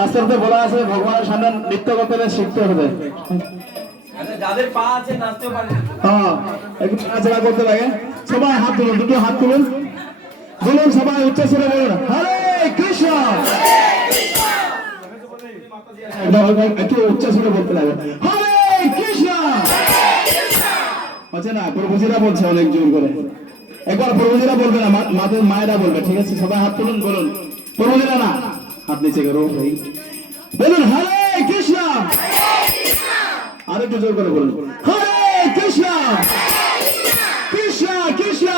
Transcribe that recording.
শাস্ত্রতে বলা আছে ভগবানের সামনে নৃত্য করতে হলে শিখতে হবে। যাদের পা আছে নাচতেও পারে। হ্যাঁ, একটু নাচড়া করতে লাগে। সবাই হাত তুলুন, দুটো হাত তুলুন, বলুন সবাই উচ্চস্বরে বলুন হরে কৃষ্ণ। একটু উচ্চস্বরে বলতে লাগে হরে কৃষ্ণ। আচ্ছা না, প্রভুজিরা বলছে অনেক জোর করে। একবার প্রভুজিরা বলবে না, মাদের মায়েরা বলবে, ঠিক আছে? সবাই হাত তুলুন, বলুন প্রভুজিরা না, হাত নিচে করো ভাই, বলুন হরে কৃষ্ণ। আর একটু জোর করে বলুন হরে কৃষ্ণ, কৃষ্ণ কৃষ্ণ